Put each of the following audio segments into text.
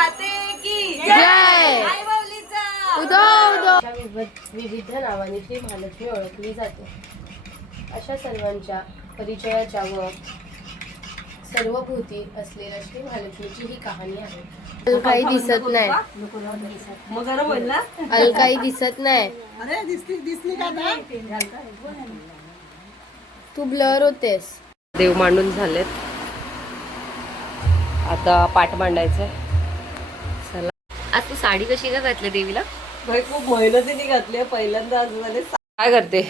माते की जय. आई माऊलीचा उदो उदो. विविध नावांनी ती महालक्ष्मी ओळखली जाते. अशा सर्वांच्या परिचयाच्या व सर्वभूती असलेल्या श्री महालक्ष्मीची ही कहाणी आहे. अलकाई दिसत नाही. मग गरम होईल ना. अलकाई दिसत नाही. अरे दिसली का ना. तू ब्लर होतेस. देव मांडून झालेत. आता पाठ मांडायचंय. चला. आज तू साडी कशी का घातली देवीला? भाई खूप मेहनतीने घातली. पहिल्यांदा आज झाले. काय करते?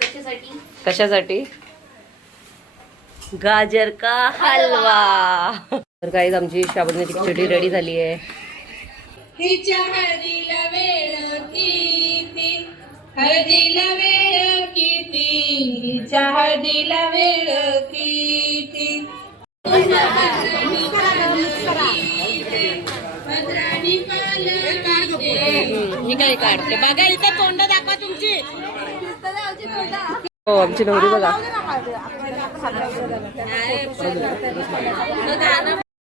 कशासाठी? कशासाठी? गाजर का हलवा. तर काही आमची साबुदाण्याची खिचडी रेडी झाली आहे. हिच्या हळदीला वेळ किती, हळदीला वेळ किती, हिच्या हळदीला वेळ किती. मी काय काढते बघा. इथं तोंड दाखवा तुमची. हो आमची नवरी बघा.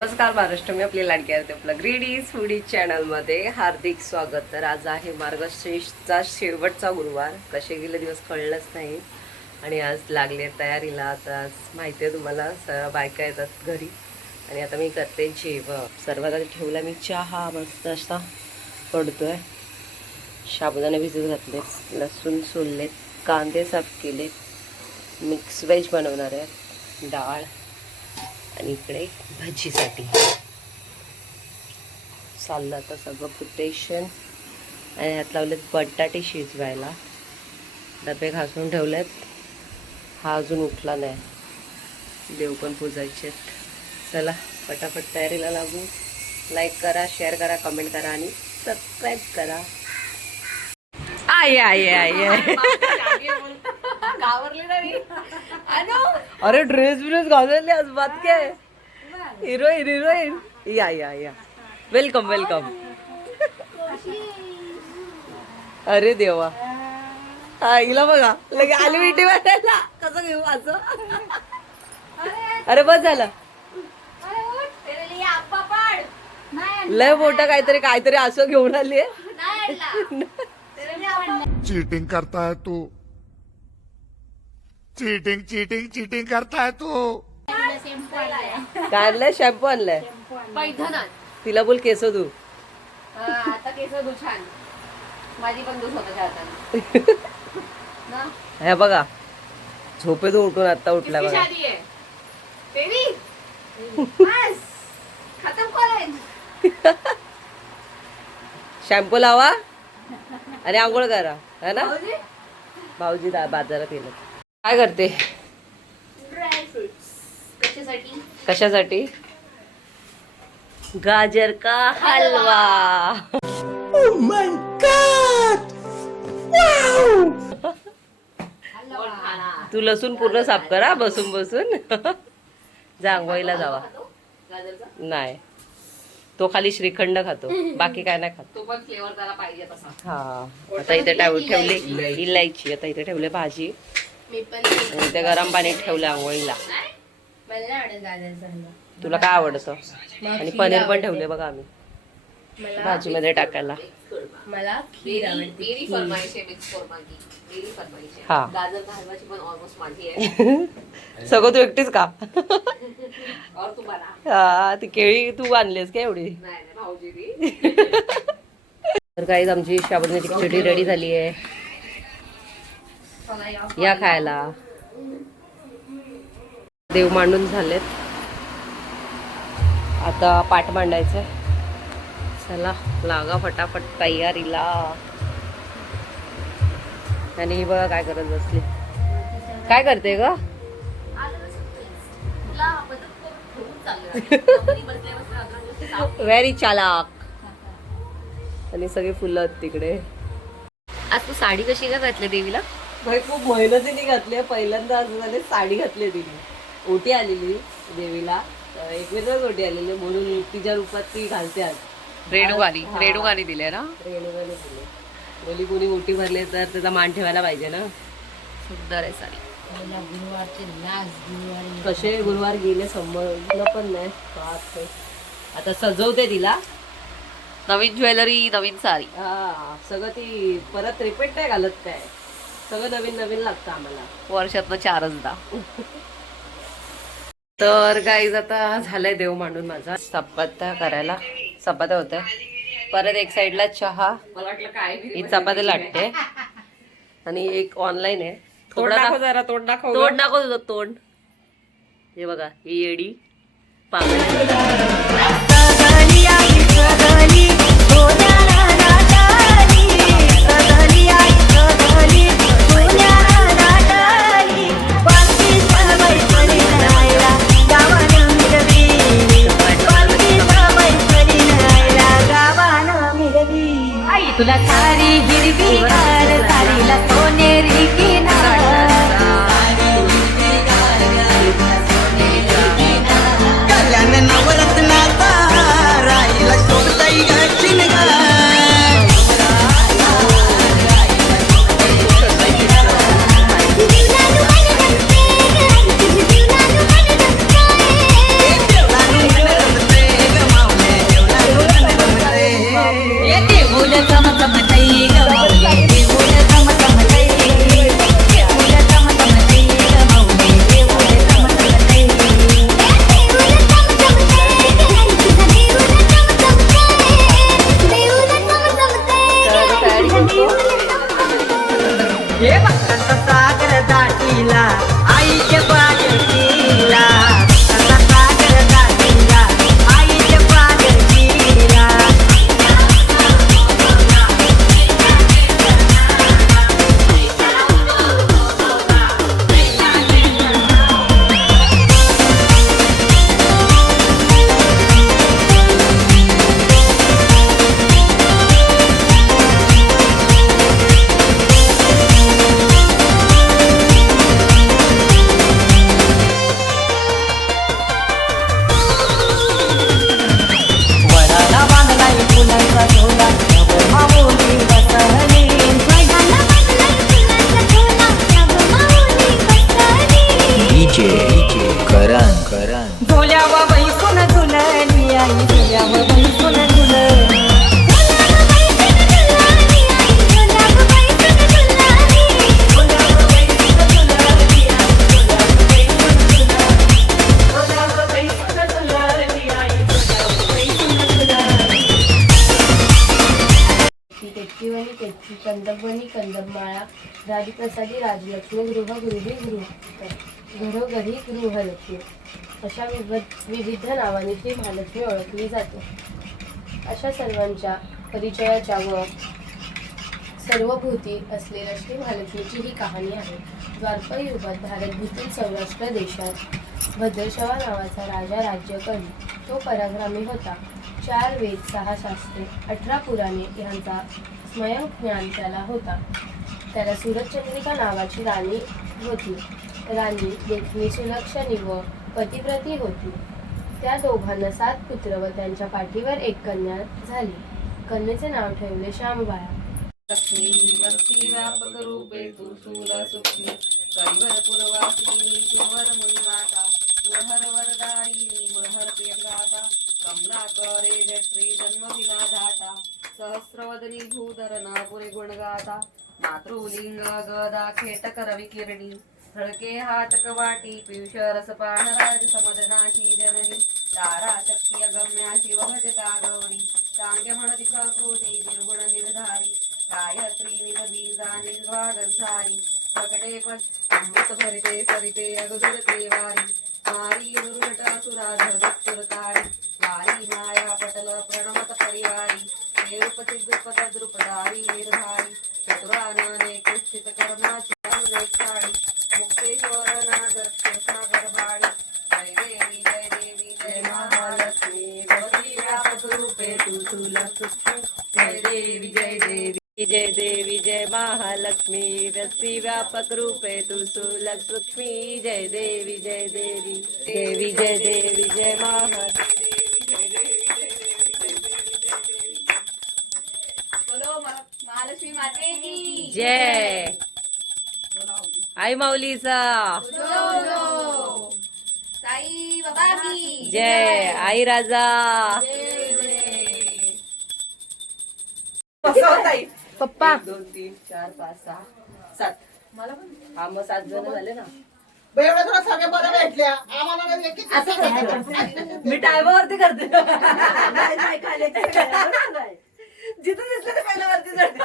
नमस्कार महाराष्ट्र, मी आपली लाडकी आहे. आपलं ग्रीडीज फूडी चॅनलमध्ये हार्दिक स्वागत. तर आज आहे मार्गशीर्षचा शेवटचा गुरुवार. कसे गेले दिवस कळलंच नाही आणि आज लागले तयारीला. आता आज माहिती आहे तुम्हाला, सर्व बायका येतात घरी आणि आता मी करते जेवण. सर्वात आधी ठेवला मी चहा. मस्त असा पडतोय. साबुदाणे भिजत घातले, लसूण सोललेत, कांदे साफ केलेत, मिक्स व्हेज बनवणार आहे, डाळ आणि इकडे भजीसाठी चाललं आता सगळं प्रिपरेशन. आणि ह्यात लावलेत बटाटे शिजवायला. डबे घासून ठेवलेत. हा अजून उठला नाही. देव पण पूजायचे. चला पटापट तयारीला लागू. लाईक करा, शेअर करा, कमेंट करा आणि सबस्क्राईब करा. आय आय आय आय. गावरली ना मी. अरे ड्रेस ब्रेस घालवले आज. बात काय हिरोईन हिरोईन. या या या. Welcome welcome. अरे देवा. हा हिला बघा लगे आली मिठी वाटायला. कसं घेऊ असं. अरे बस झालं. लय मोठा काहीतरी असं घेऊन आली. चीटिंग करता है तू. चीटिंग चीटिंग चीटिंग करता है तू. काय आणलंय? शॅम्पू आणलाय. तिला बोल केस धू. आता केस धू छान. माझी पण धू स्वतःच्या हाताने. हे बघा झोपेतून उठून आता उठला बघा. शादी आहे बेबी. बस खतम कॉलेज. शॅम्पू लावा आणि आंघोळ करा है ना. भाऊजी बाजारात गेले. काय करते? कशासाठी? कशासाठी? गाजर का हलवा. तू लसूण पूर्ण साफ करा बसून बसून. जा आंघोळीला जावा. नाही तो खाली श्रीखंड खातो, बाकी काय नाही खात. तो पण फ्लेवर त्याला पाहिजे तसा. हा आता इथे ठेवले इलायची. आता इथे ठेवले भाजी. मी पण आणि इथे गरम पाणी ठेवलं आंघोळीला. मला नाही आवडत गाजरचा हलवा. तुला काय आवडतं? आणि पनीर पण ठेवले बघा आम्ही भाजीमध्ये टाकायला. मला खीर आवडते. मेरी फरमाइश है मिक्स फॉर्माची. मेरी फरमाइश है. हा. गाजरचा हलवाची पण ऑलमोस्ट माझी आहे. सगळं तू एकटीच का? और तुम्हाला? हा ती केळी तू आणलीस का एवढी? नाही भाऊजी दी. तर काही आमची साबुदाण्याची खिचडी रेडी झाली आहे. या खायला. देव मांडून झालेत. आता पाठ मांडायचंय. चला लागा फटाफट तयारीला. आणि ही बघा काय करत बसली. काय करते ग? व्हेरी चालाक. आणि सगळे फुलं आहेत तिकडे. आज तू साडी कशी का घातली देवीला? भाई खूप मेहनतीने घातली. पहिल्यांदा आज झाले साडी घातली तिने. ओटी आलेली देवीला. एकवेळच ओटी आलेली म्हणून तिच्या रूपात ती घालते आज. रेणुगानी दिले ना. रेणुकाने दिली. बोली कोणी ओटी भरली तर त्याचा मान ठेवायला पाहिजे ना. सुंदर आहे साडी. गुरुवारचे लास्ट गुरुवारी कसे गुरुवार गेले समजलं पण नाही. बापरे. आता सजवते तिला. नवीन ज्वेलरी, नवीन साडी. हा सगळं ती परत रिपीट नाही घालत काय. सगळं नवीन नवीन लागतं आम्हाला. वर्षातनं 4दा. तर गाईज आता झालाय देव मांडून माझा. चपात्या करायला, चपात्या होत्या. परत एक साईडला चहा, मला वाटलं काय ही चपाती लाटते आणि एक ऑनलाईन आहे. तोंड दाखव जरा, तोंड दाखव. तोंड दाखव तुझं तोंड. हे बघा, ही येडी पागल. तुला सारी हिरवी गार सारीला सोनेरी किनार कल्याण नवरत्नाचा राहिला शोधताई गचिन सागर दाटीला आईच्या पागीला सागर दाटीला आईच्या पागीला झोल्यावा बैसून झुलली आई झोल्यावा बैसून झुलली तेचीवणी तेची कंदबवणी कंदबमाळा राजप्रसादी राजलक्ष्मी गृह गृही गृह घरोघरी गृहलक्ष्मी अशा विविध नावांनी ती महालक्ष्मी ओळखली जाते. अशा सर्वांच्या परिचयाच्या व सर्वभूती असलेल्या श्री महालक्ष्मीची ही कहाणी आहे. द्वापर युगात भारतभूतील सौराष्ट्र देशात भद्रशवा नावाचा राजा राज्य करी. तो पराक्रमी होता. 4 वेद 6 शास्त्रे 18 पुराणे यांचा स्वयं ज्ञान त्याला होता. त्याला सूरजचंद्रिका नावाची राणी होती. राणी देखणी सुलक्षणी व पतिव्रती होती. त्या दोघांना 7 पुत्र व त्यांच्या पाठीवर एक कन्या झाली. कन्येचे नाव ठेवले श्यामबाया. लक्ष्मी व्यापक रूपे तू शूला सुखी करिवर पुरवासी सुवर मुनिमाता मुरहर वरदायिनी मुरहर प्रियगाता कमला करे जत्री जन्म विलाधाता सहस्रवदनी भूधरना पुरे गुणगाता मातृलिंग गदा खेटक रवी किरणी हळके हात कवाटी पियुष रस पाणराज समदनाची जननी तारा शक्ती अगम्या शिव भजता गौरी सांग्य म्हणती संस्कृती निर्गुण निर्धारी गायत्री निधबीजा निर्भागंसारी प्रकटे पण अमृत भरिते सरिते अगदुरते वारी मारी दुर्घट असुराध दुष्टुरकारी वारी माया पटल प्रणमत परिवारी निरुपती द्रुपद द्रुपदारी निर्धारी चतुरानने कुष्ठित कर्माची अनुलेखाळी मुक्तेश्वर नागर सागर बाळी जय देवी जय महालक्ष्मी भगवती व्यापक रूपे तू तुला सुखी जय देवी जय देवी जय देवी जय महालक्ष्मी रसी व्यापक रूपे तू सुलक्ष्मी जय देवी देवी जय देवी जय महालक्ष्मी बोलो महालक्ष्मी माते की जय. आई माऊलीचा साई बाबा की जय. आई राजा. पप्पा 1 2 3 4 5 6 7. मला पण हा मग 7 जण झाले ना. मी टायमावरती करते. जिथे दिसलं ते पहिल्या वरती चढ.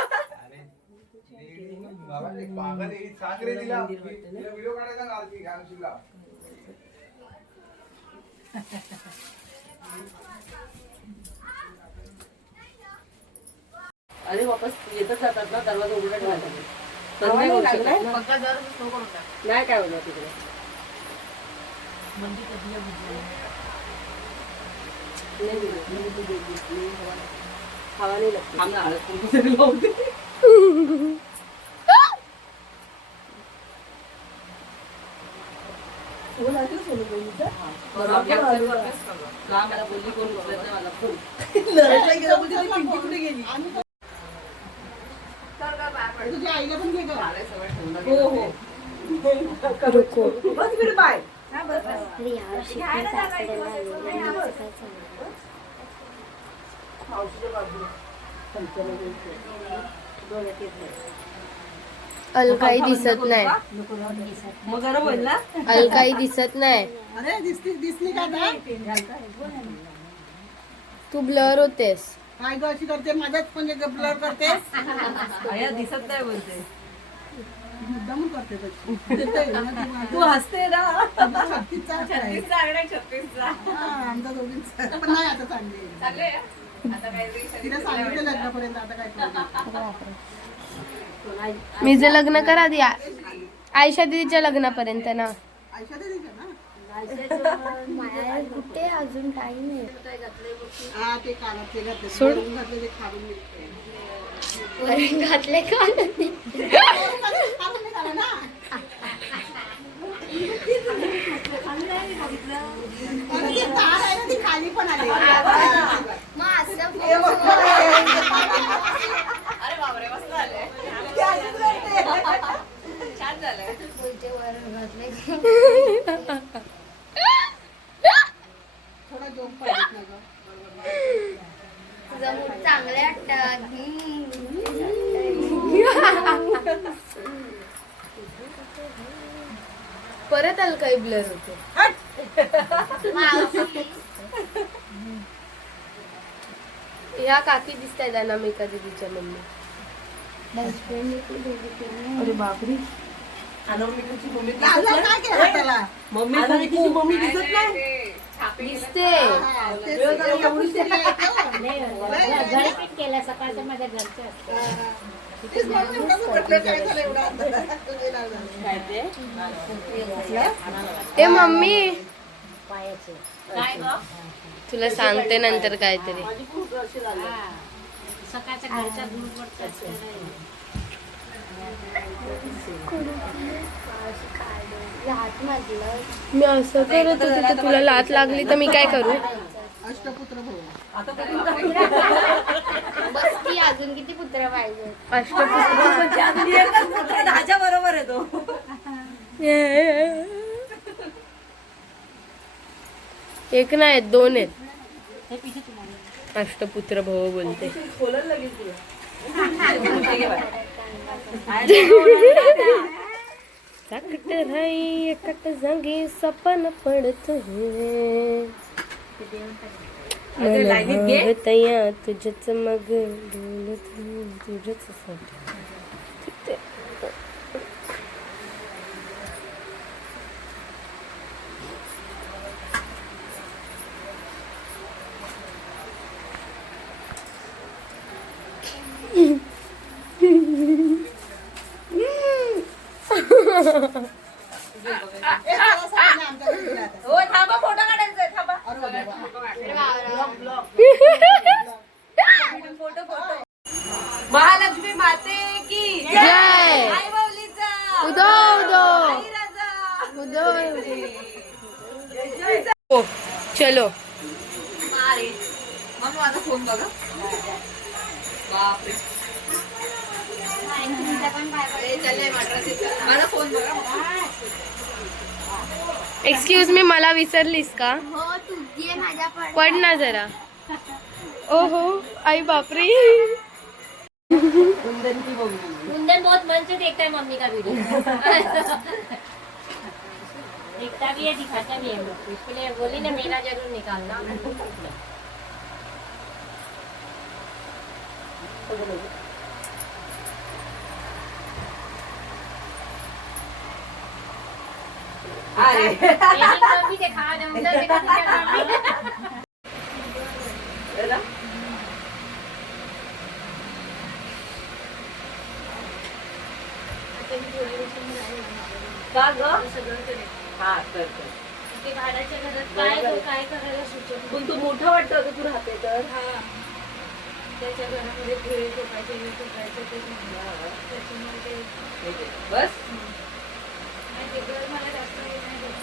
अरे वापस येतच जातात ना, दरवाजा उघडा ठेवायचा. तर नाही होऊ शकत ना. नाही काय होणार तिकडे. हवा नाही लागते. आम्ही हळद कुंकू तरी लावते. मला बोलली कोण उचलत नाही मला फोन. तुझ्या आईला पण घे गं. हो हो. रुको बस फिर बाय. अलकाई दिसत नाही. मग गरम होईल ना. अलकाई दिसत नाही. अरे दिसली का आता? तू ब्लर होतेस. काय गं अशी करते माझ्याच म्हणजे ब्लर करतेस आया दिसत नाही बोलते. मुद्दामून करते तशी. तू हसते ना. 36चा आहे. हा, आमचा दोघींचा. पण नाही आता चांगली. तिला सांगितलं लग्नापर्यंत आता काय problem. मी जे लग्न करा दी आयशा दीदीच्या लग्नापर्यंत ना. आयशा दीदीच्या ना? कुठे अजून टाइम आहे. हा ते कानात ते घातले. सोड. वरून घातले ते खारून निघते. घातले का खारून निघालं ना. अरे ते तार आहे ना ती खाली पण आली. अरे बापरे मस्त झालंय. छान झालंय. थोडा जोक पाहिजे ना गं. चांगले परत अलकाई ब्लर होते. ह्या काकी दिसतायत अनामिका दीदीच्या मम्मी. अरे बापरे. अनामिकाची मम्मी लावलं काय केलं हाताला? अनामिकाची मम्मी दिसत नाही. दिसते. हा, तेच एवढी तरी आहे गं. तेच म्हणून एवढं मी म्हटलं काय झालं एवढं आता. काय ते ए मम्मी तुला सांगते नंतर काहीतरी. मी असं करत होते तर तुला लात लागली तर मी काय करू. अष्टपुत्र भाऊ. अजून किती पुत्र पाहिजे. दहाच्या बरोबर आहे तो. एक नाही 2 आहेत. अष्टपुत्र भाऊ बोलते. सकट राई एकट जागी सपन पडत तया तुझच मग तुझच हो थांबा फोटो काढायचा थांबा. महालक्ष्मी माते की जय. आई माऊलीचा उदो उदो आई राजा उदो. हो चलो. अरे मग माझा फोन बघा. बापरे माझा फोन बघा. एक्सक्यूज मी, मला विसरलीस का? पड ना जरा. ओहो आई बापरे. कुंदन बहुत मन से देखता है मम्मी का वीडियो. देखता भी है, दिखाता भी है. इसलिए बोली ना मेरा जरूर निकालना. भी दिखा उधर देखा का ग? हा कर. भाड्याच्या घरात काय तो काय करायला सुचत पण तू मोठा वाटतं होतं, तू राहते तर. त्याच्या घरामध्ये भेळ ठोकायचे ते त्याच्यामुळे ते बस नाही, ते घर मला जास्त हे नाही देत.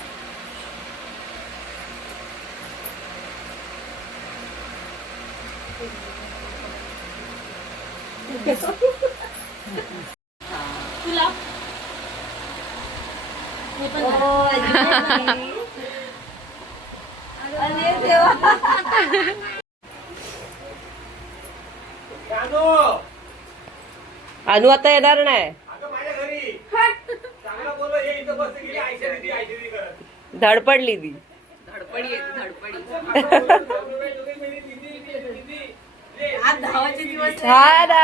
तुला मी पण अरे देवा. अनु आता येणार नाही. धडपडली ती. धडपडी येते, धडपडी. हा ना,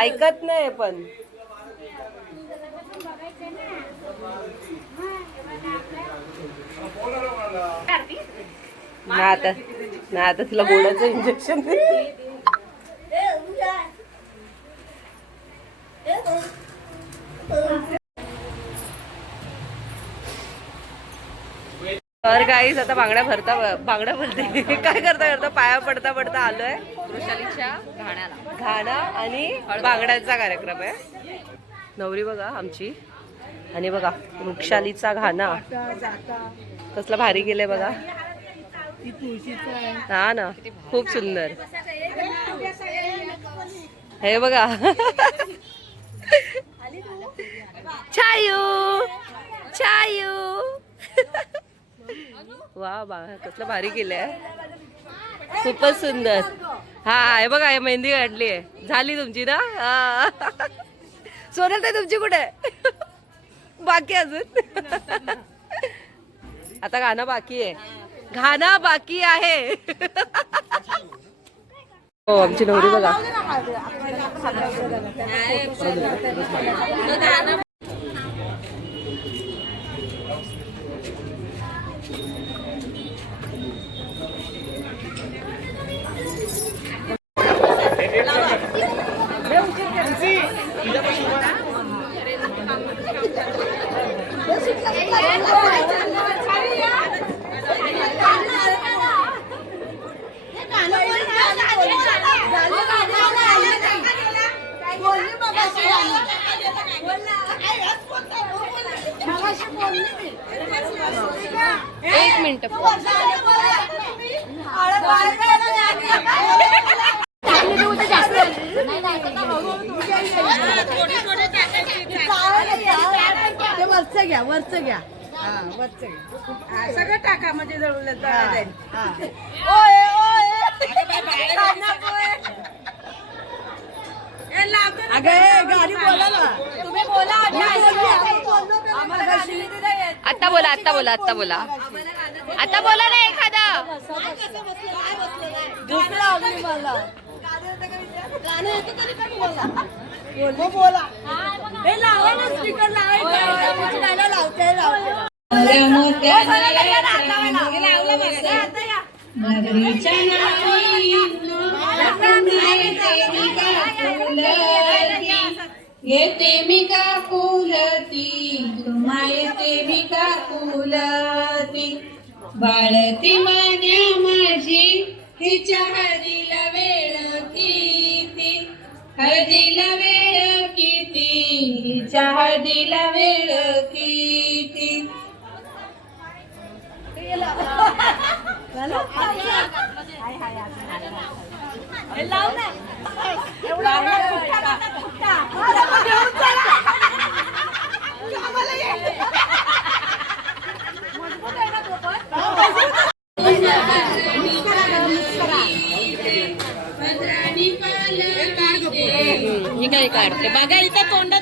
ऐकत नाही पण. ना आता तिला गोडाचं इंजेक्शन दे. तर गाईस आता बांगड्या भरते काय करता पाया पडता आलोय वृषालीच्या घाणा आणि बांगड्यांचा कार्यक्रम आहे. नवरी बघा आमची, आणि बघा वृक्षालीचा घाणा कसला भारी गेलाय बघा. हा ना, खूप सुंदर. हे बघा छायू वा बा, कसलं भारी केलंय, खूपच सुंदर. हा हे बघा, हे मेहंदी काढली आहे. झाली तुमची ना? सोनल ताई तुमची कुठे आहे? बाकी अजून आता गाणं बाकी आहे. घाना बाकी आहे. हो आमची नवरी बघा. एक मिनिट. वरच घ्या. सगळं टाका म्हणजे जळून जाईल. गाडी बोला ना, तुम्ही बोला. आता बोला ना एखादा. येते मी का फुलती, तुम्हा येते मी का फुलती, बाळती मान्या माझी हिच्या हळदीला वेळ किती, हळदीला वेळ किती, हिच्या हळदीला वेळ किती. एवढा मी काही काढते बघा इथं तोंड